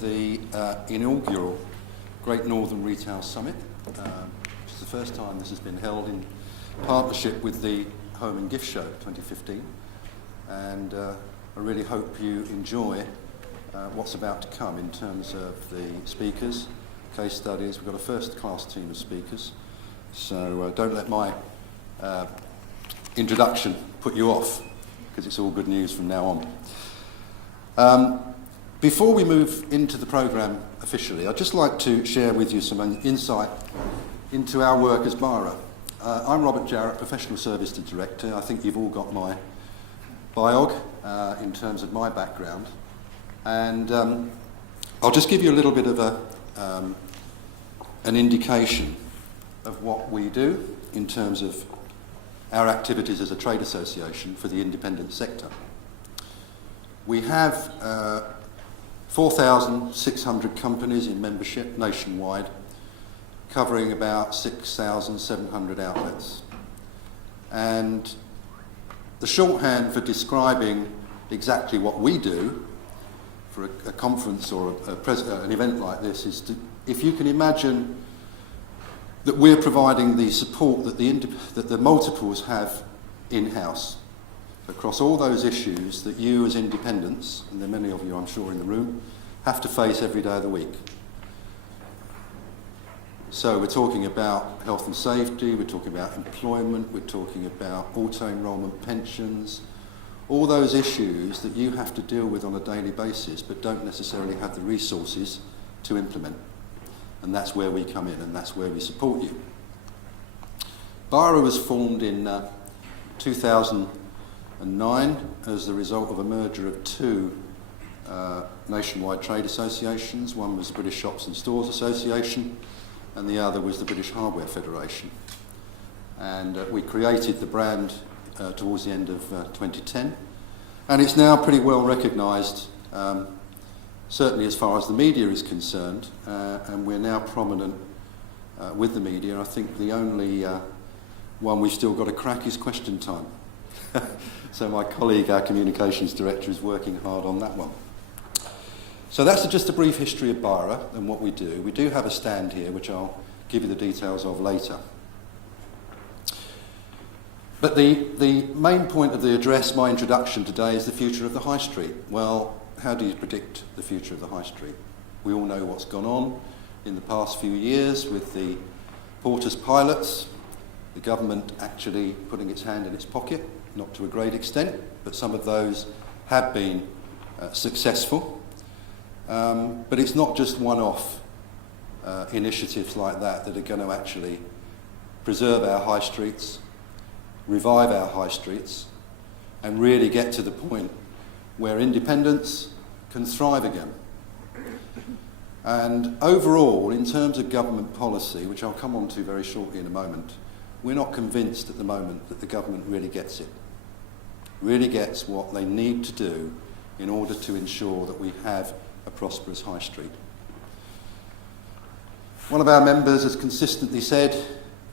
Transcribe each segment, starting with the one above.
the inaugural Great Northern Retail Summit. It's the first time this has been held in partnership with the Home and Gift Show 2015, and I really hope you enjoy what's about to come in terms of the speakers, case studies. We've got a first-class team of speakers, so don't let my introduction put you off, because it's all good news from now on. Before we move into the programme officially, I'd just like to share with you some insight into our work as bira. I'm Robert Jarrett, Professional Services Director. I think you've all got my biog in terms of my background. And I'll just give you a little bit of an indication of what we do in terms of our activities as a trade association for the independent sector. We have 4,600 companies in membership nationwide, covering about 6,700 outlets. And the shorthand for describing exactly what we do for a conference or an event like this is if you can imagine that we're providing the support that the multiples have in-house across all those issues that you as independents, and there are many of you I'm sure in the room, have to face every day of the week. So we're talking about health and safety, we're talking about employment, we're talking about auto-enrolment pensions, all those issues that you have to deal with on a daily basis but don't necessarily have the resources to implement. And that's where we come in, and that's where we support you. bira was formed in 2009 as the result of a merger of two nationwide trade associations. One was the British Shops and Stores Association, and the other was the British Hardware Federation. And we created the brand towards the end of 2010, and it's now pretty well recognised, certainly as far as the media is concerned, and we're now prominent with the media. I think the only one we've still got to crack is Question Time. So my colleague, our communications director, is working hard on that one. So that's just a brief history of bira and what we do. We do have a stand here, which I'll give you the details of later. But the main point of the address, my introduction today, is the future of the high street. Well, how do you predict the future of the high street? We all know what's gone on in the past few years with the Porter's pilots, the government actually putting its hand in its pocket, not to a great extent, but some of those have been successful. But it's not just one-off initiatives like that that are going to actually preserve our high streets, revive our high streets, and really get to the point where independence can thrive again. And overall, in terms of government policy, which I'll come on to very shortly in a moment, we're not convinced at the moment that the government really gets it, really gets what they need to do in order to ensure that we have a prosperous high street. One of our members has consistently said,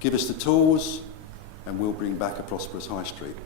give us the tools and we'll bring back a prosperous high street.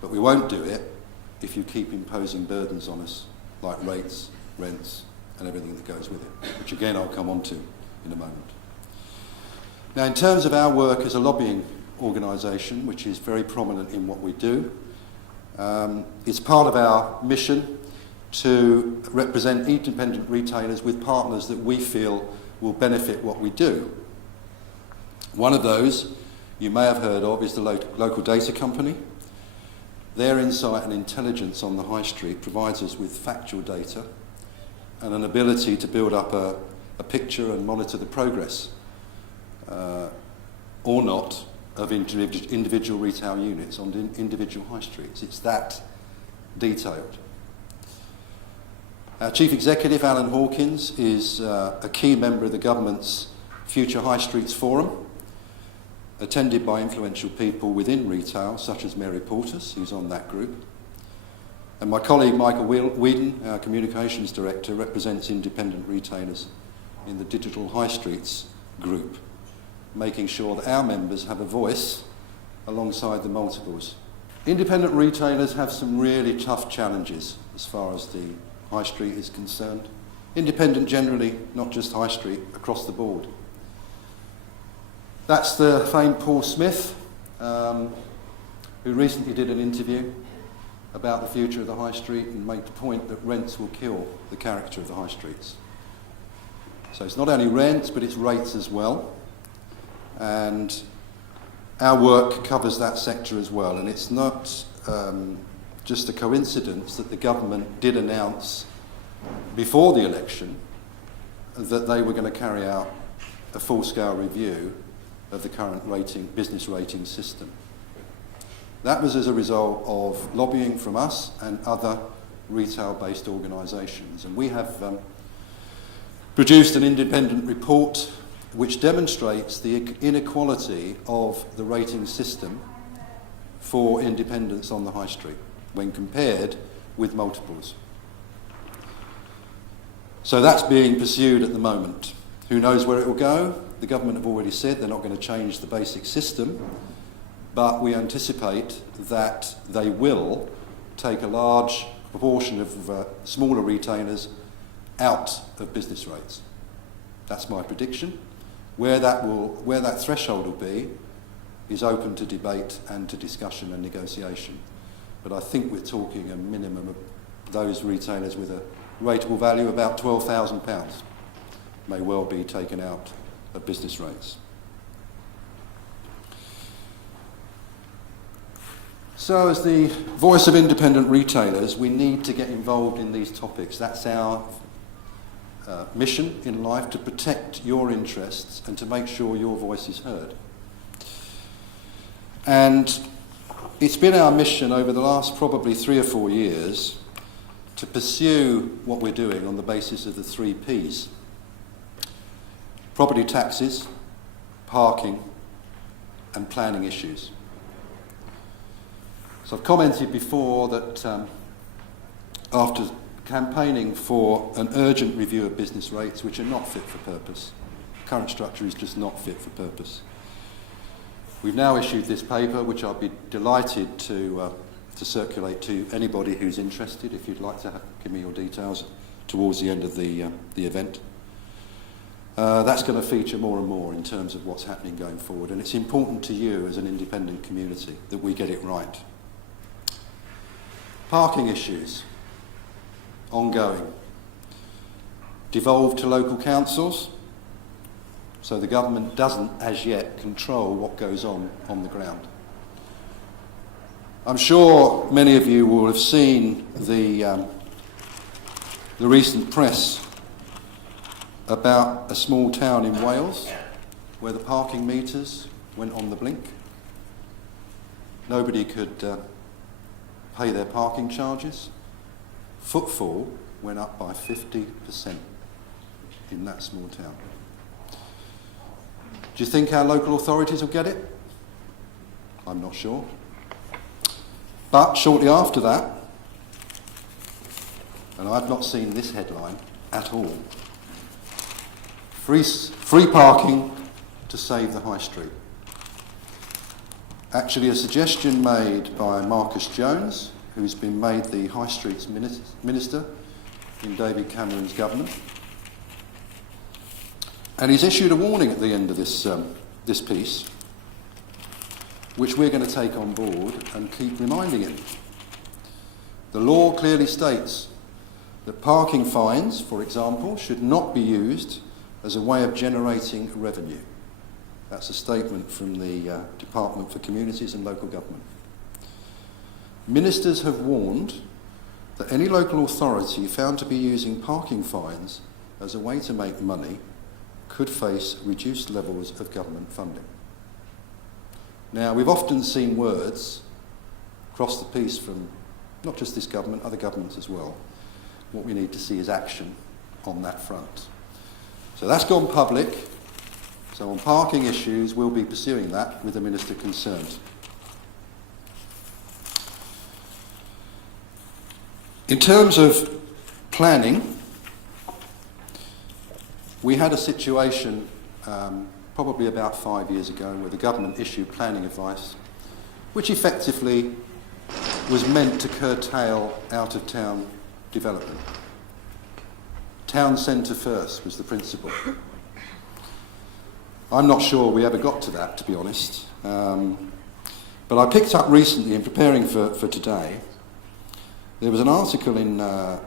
But we won't do it if you keep imposing burdens on us, like rates, rents, and everything that goes with it, which again I'll come on to in a moment. Now, in terms of our work as a lobbying organisation, which is very prominent in what we do, it's part of our mission to represent independent retailers with partners that we feel will benefit what we do. One of those you may have heard of is the local data company. Their insight and intelligence on the high street provides us with factual data and an ability to build up a picture and monitor the progress or not of individual retail units on individual high streets. It's that detailed. Our Chief Executive, Alan Hawkins, is a key member of the government's Future High Streets Forum, attended by influential people within retail, such as Mary Portas, who's on that group. And my colleague, Michael Whedon, our Communications Director, represents independent retailers in the Digital High Streets group, making sure that our members have a voice alongside the multiples. Independent retailers have some really tough challenges as far as the high street is concerned. Independent generally, not just high street, across the board. That's the famed Paul Smith, who recently did an interview about the future of the high street and made the point that rents will kill the character of the high streets. So it's not only rents, but it's rates as well. And our work covers that sector as well. And it's not just a coincidence that the government did announce before the election that they were going to carry out a full-scale review of the current business rating system. That was as a result of lobbying from us and other retail-based organisations. And we have produced an independent report which demonstrates the inequality of the rating system for independents on the high street when compared with multiples. So that's being pursued at the moment. Who knows where it will go? The government have already said they're not going to change the basic system, but we anticipate that they will take a large proportion of smaller retailers out of business rates. That's my prediction. Where that threshold will be is open to debate and to discussion and negotiation. But I think we're talking a minimum of those retailers with a rateable value about £12,000 may well be taken out of business rates. So as the voice of independent retailers, we need to get involved in these topics. That's our mission in life, to protect your interests and to make sure your voice is heard. And it's been our mission over the last probably 3 or 4 years to pursue what we're doing on the basis of the 3 Ps. Property taxes, parking, and planning issues. So I've commented before that after campaigning for an urgent review of business rates, which are not fit for purpose, the current structure is just not fit for purpose. We've now issued this paper, which I'll be delighted to circulate to anybody who's interested, if you'd like to give me your details towards the end of the event. That's going to feature more and more in terms of what's happening going forward, and it's important to you as an independent community that we get it right. Parking issues, ongoing. Devolved to local councils, so the government doesn't as yet control what goes on the ground. I'm sure many of you will have seen the recent press about a small town in Wales where the parking meters went on the blink. Nobody could pay their parking charges. Footfall went up by 50% in that small town. Do you think our local authorities will get it? I'm not sure. But shortly after that, and I've not seen this headline at all, free parking to save the high street. Actually, a suggestion made by Marcus Jones, who's been made the High Streets Minister in David Cameron's government. And he's issued a warning at the end of this piece, which we're going to take on board and keep reminding him. The law clearly states that parking fines, for example, should not be used as a way of generating revenue. That's a statement from the Department for Communities and Local Government. Ministers have warned that any local authority found to be using parking fines as a way to make money could face reduced levels of government funding. Now, we've often seen words across the piece from not just this government, other governments as well. What we need to see is action on that front. So that's gone public. So on parking issues, we'll be pursuing that with the Minister concerned. In terms of planning, we had a situation probably about 5 years ago where the government issued planning advice which effectively was meant to curtail out-of-town development. Town centre first was the principle. I'm not sure we ever got to that, to be honest. But I picked up recently, in preparing for today, there was an article in the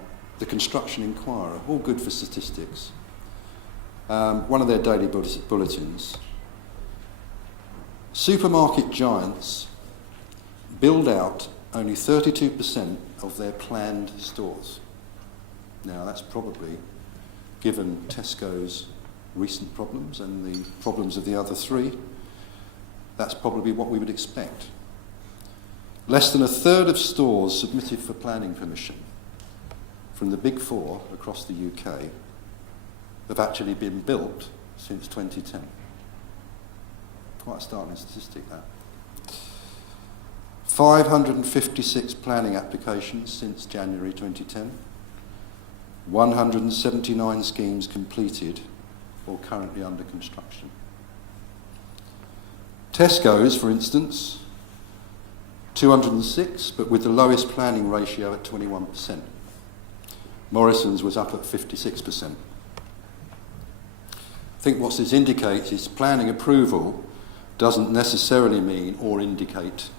Construction Inquirer, all good for statistics, one of their daily bulletins. Supermarket giants build out only 32% of their planned stores. Now that's probably, given Tesco's recent problems and the problems of the other three, that's probably what we would expect. Less than a third of stores submitted for planning permission from the big four across the UK have actually been built since 2010. Quite a startling statistic, that. 556 planning applications since January 2010. 179 schemes completed or currently under construction. Tesco's, for instance, 206, but with the lowest planning ratio at 21%. Morrison's was up at 56%. I think what this indicates is planning approval doesn't necessarily mean or indicate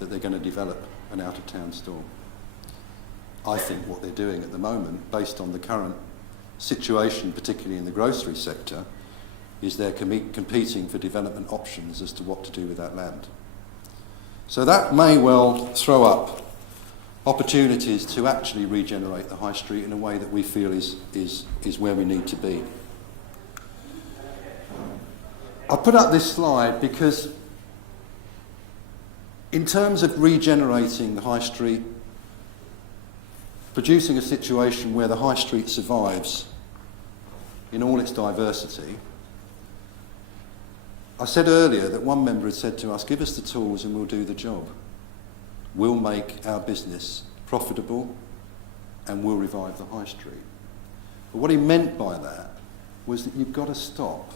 that they're going to develop an out-of-town store. I think what they're doing at the moment, based on the current situation, particularly in the grocery sector, is they're competing for development options as to what to do with that land. So that may well throw up opportunities to actually regenerate the high street in a way that we feel is where we need to be. I put up this slide because in terms of regenerating the high street, producing a situation where the high street survives in all its diversity, I said earlier that one member had said to us, give us the tools and we'll do the job. We'll make our business profitable and we'll revive the high street. But what he meant by that was that you've got to stop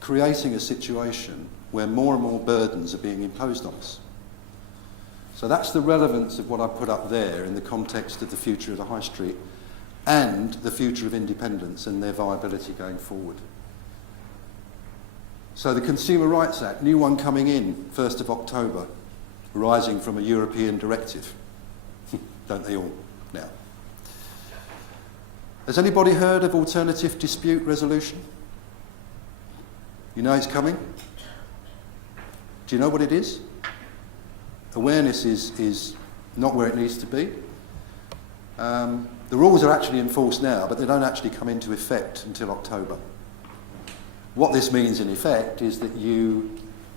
creating a situation where more and more burdens are being imposed on us. So that's the relevance of what I put up there in the context of the future of the high street and the future of independence and their viability going forward. So the Consumer Rights Act, new one coming in 1st of October, arising from a European directive. Don't they all now? Has anybody heard of alternative dispute resolution? You know it's coming? Do you know what it is? Awareness is not where it needs to be. The rules are actually enforced now, but they don't actually come into effect until October. What this means in effect is that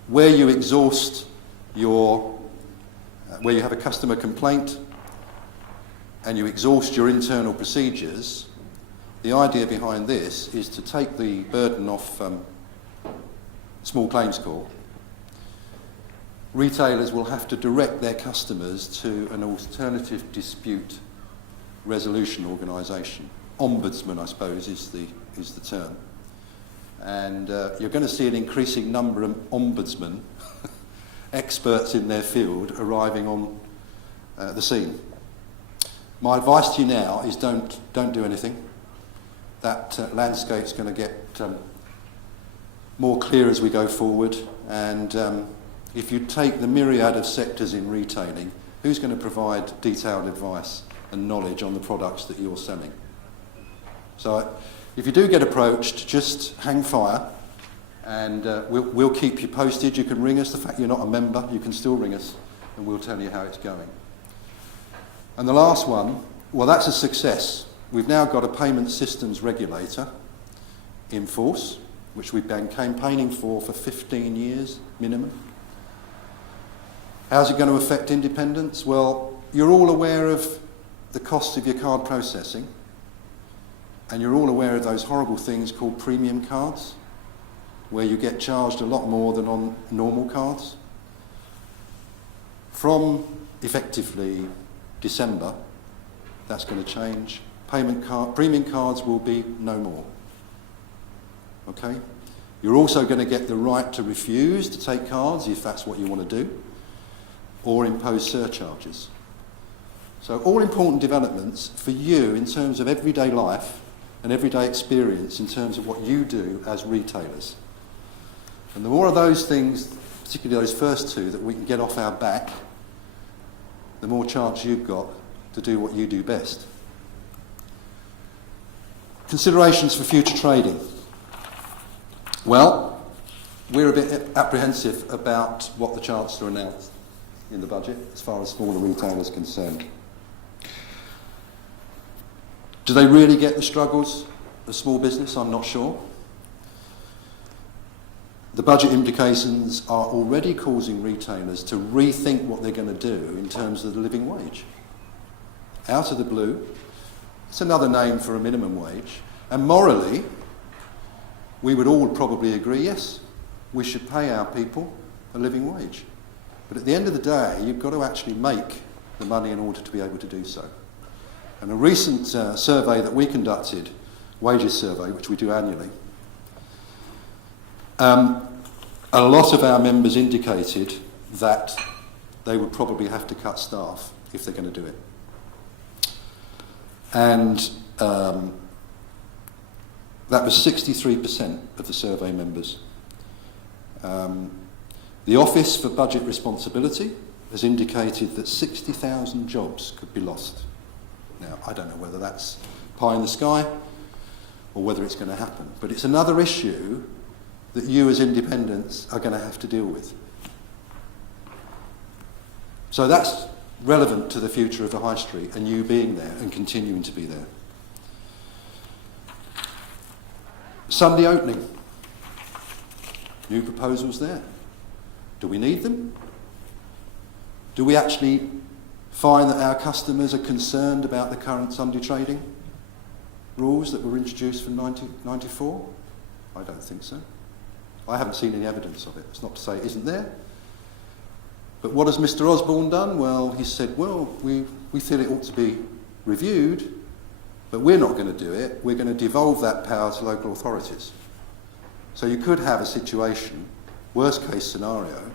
where you exhaust where you have a customer complaint and you exhaust your internal procedures, the idea behind this is to take the burden off small claims court. Retailers will have to direct their customers to an alternative dispute resolution organisation. Ombudsman, I suppose, is the term. And you're going to see an increasing number of ombudsmen, experts in their field, arriving on the scene. My advice to you now is don't do anything. That landscape's going to get more clear as we go forward, and if you take the myriad of sectors in retailing, who's going to provide detailed advice and knowledge on the products that you're selling? So if you do get approached, just hang fire, and we'll keep you posted. You can ring us. The fact you're not a member, you can still ring us, and we'll tell you how it's going. And the last one, well, that's a success. We've now got a payment systems regulator in force, which we've been campaigning for 15 years minimum. How's it going to affect independence? Well, you're all aware of the costs of your card processing, and you're all aware of those horrible things called premium cards, where you get charged a lot more than on normal cards. From effectively December, that's going to change. Premium cards will be no more. Okay? You're also going to get the right to refuse to take cards if that's what you want to do, or impose surcharges. So all important developments for you in terms of everyday life and everyday experience in terms of what you do as retailers. And the more of those things, particularly those first two, that we can get off our back, the more chance you've got to do what you do best. Considerations for future trading. Well, we're a bit apprehensive about what the Chancellor announced in the budget as far as smaller retailers are concerned. Do they really get the struggles of small business? I'm not sure. The budget implications are already causing retailers to rethink what they're going to do in terms of the living wage. Out of the blue, it's another name for a minimum wage, and morally, we would all probably agree, yes, we should pay our people a living wage. But at the end of the day, you've got to actually make the money in order to be able to do so. And a recent survey that we conducted, wages survey, which we do annually, a lot of our members indicated that they would probably have to cut staff if they're going to do it. And that was 63% of the survey members. The Office for Budget Responsibility has indicated that 60,000 jobs could be lost. Now, I don't know whether that's pie in the sky or whether it's going to happen, but it's another issue that you as independents are going to have to deal with. So that's relevant to the future of the high street and you being there and continuing to be there. Sunday opening. New proposals there. Do we need them? Do we actually find that our customers are concerned about the current Sunday trading rules that were introduced from 1994? I don't think so. I haven't seen any evidence of it. It's not to say it isn't there. But what has Mr. Osborne done? Well, he said, well, we feel it ought to be reviewed, but we're not going to do it. We're going to devolve that power to local authorities. So you could have a situation, worst case scenario,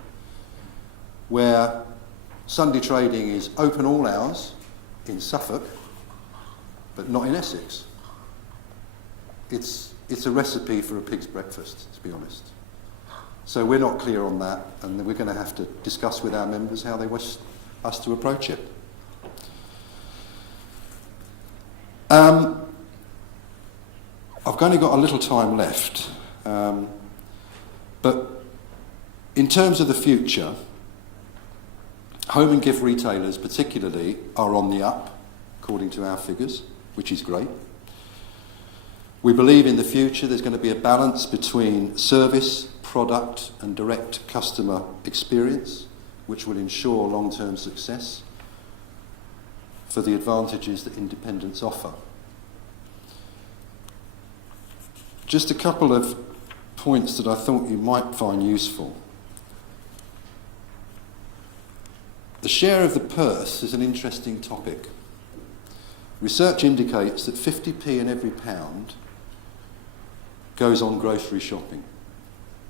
where Sunday trading is open all hours in Suffolk, but not in Essex. It's a recipe for a pig's breakfast, to be honest. So we're not clear on that, and we're going to have to discuss with our members how they wish us to approach it. I've only got a little time left, but in terms of the future, home and gift retailers particularly are on the up, according to our figures, which is great. We believe in the future there's going to be a balance between service, product and direct customer experience, which will ensure long-term success for the advantages that independents offer. Just a couple of points that I thought you might find useful. The share of the purse is an interesting topic. Research indicates that 50p in every pound goes on grocery shopping,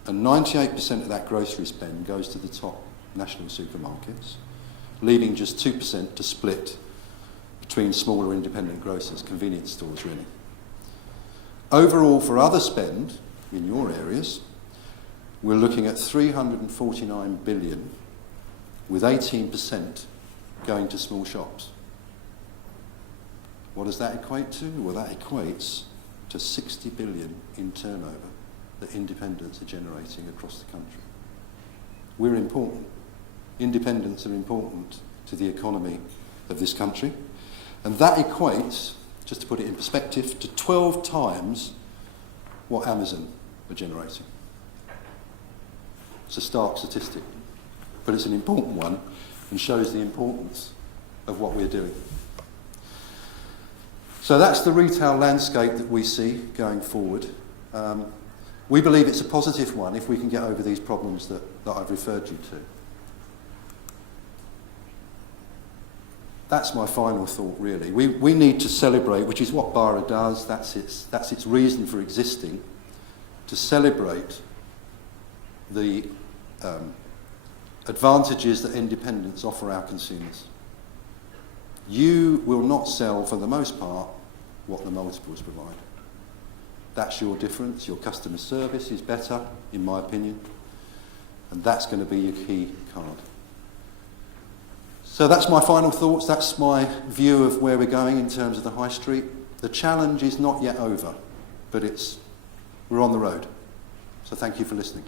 and 98% of that grocery spend goes to the top national supermarkets, leaving just 2% to split between smaller independent grocers, convenience stores really. Overall, for other spend in your areas, we're looking at 349 billion, with 18% going to small shops. What does that equate to? Well, that equates to 60 billion in turnover that independents are generating across the country. We're important. Independents are important to the economy of this country. And that equates, just to put it in perspective, to 12 times what Amazon are generating. It's a stark statistic, but it's an important one and shows the importance of what we're doing. So that's the retail landscape that we see going forward. We believe it's a positive one if we can get over these problems that I've referred you to. That's my final thought, really. We need to celebrate, which is what bira does, that's its reason for existing, to celebrate the advantages that independents offer our consumers. You will not sell, for the most part, what the multiples provide. That's your difference. Your customer service is better, in my opinion. And that's going to be your key card. So that's my final thoughts. That's my view of where we're going in terms of the high street. The challenge is not yet over, but we're on the road. So thank you for listening.